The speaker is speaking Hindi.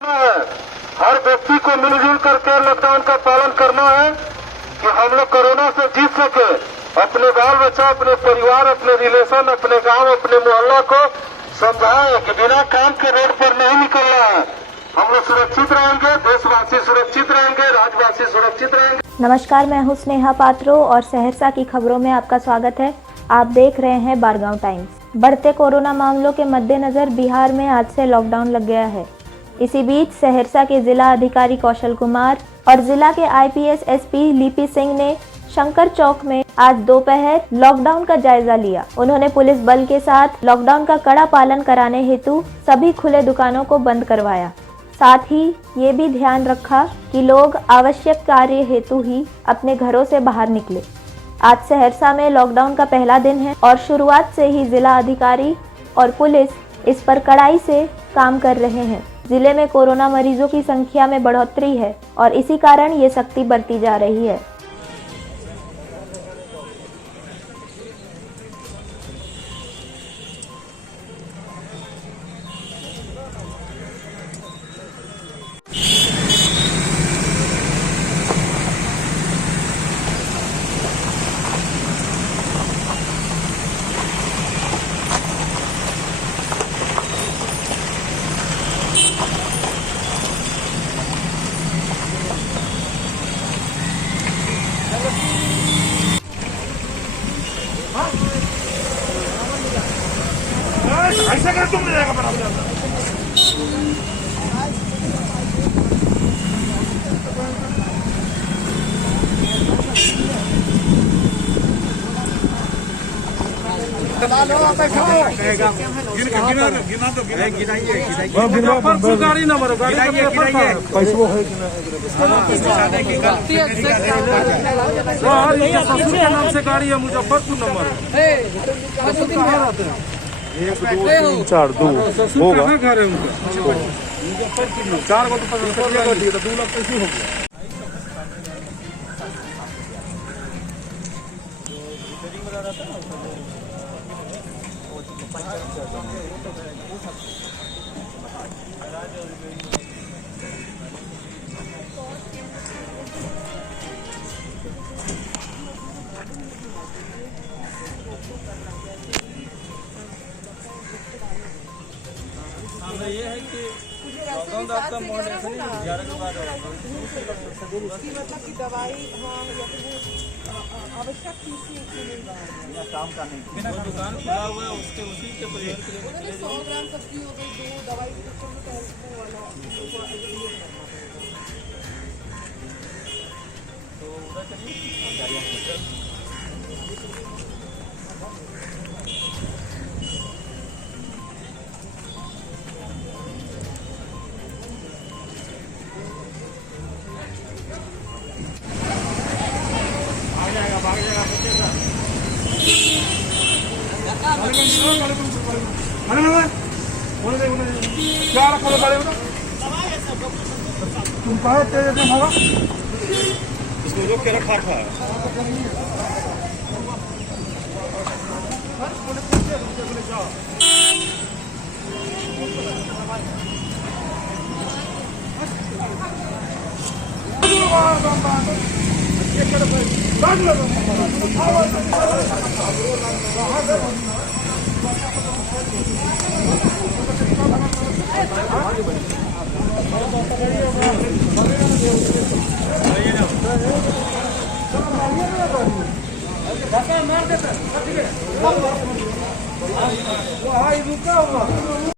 है। हर व्यक्ति को मिलजुल करके लॉकडाउन का पालन करना है कि हम लोग कोरोना से जीत सके। अपने बाल बच्चा, अपने परिवार, अपने रिलेशन, अपने गांव, अपने मोहल्ला को समझाएं कि बिना काम के रोड पर नहीं निकलना है। हम लोग सुरक्षित रहेंगे, देशवासी सुरक्षित रहेंगे, राज्यवासी सुरक्षित रहेंगे। नमस्कार, मैं हूं स्नेहा पात्रो और सहरसा की खबरों में आपका स्वागत है। आप देख रहे हैं बारगांव टाइम्स। बढ़ते कोरोना मामलों के मद्देनजर बिहार में आज से लॉकडाउन लग गया है। इसी बीच सहरसा के जिला अधिकारी कौशल कुमार और जिला के आईपीएस एसपी लिपि सिंह ने शंकर चौक में आज दोपहर लॉकडाउन का जायजा लिया। उन्होंने पुलिस बल के साथ लॉकडाउन का कड़ा पालन कराने हेतु सभी खुले दुकानों को बंद करवाया। साथ ही ये भी ध्यान रखा कि लोग आवश्यक कार्य हेतु ही अपने घरों से बाहर निकले। आज सहरसा में लॉकडाउन का पहला दिन है और शुरुआत से ही जिला अधिकारी और पुलिस इस पर कड़ाई से काम कर रहे हैं। जिले में कोरोना मरीजों की संख्या में बढ़ोतरी है और इसी कारण ये सख्ती बरती जा रही है। ऐसा कर तुम जाएगा बराबर गाड़ी नंबर पैसों है के नाम से गाड़ी है। मुजफ्फरपुर नंबर है। 1 2 3 4 2 होगा। घर है उनका मुजफ्फरपुर में 4 को तो 2 लाख कैसे हो गया। ये है कि लॉकडाउन आपका मॉडल ऐसा नहीं 11 के बाद मतलब की दवाई आवश्यक चीज काम का नहीं बिना दुकान खुला हुआ है उसके उसी के परिवहन के लिए 100 ग्राम सब्जी हो गई, 2 दवाई तो उधर चलिए। क्या रखा गाड़ी में तुम कहे तेज होगा इसको रोक के रखा था। मार देता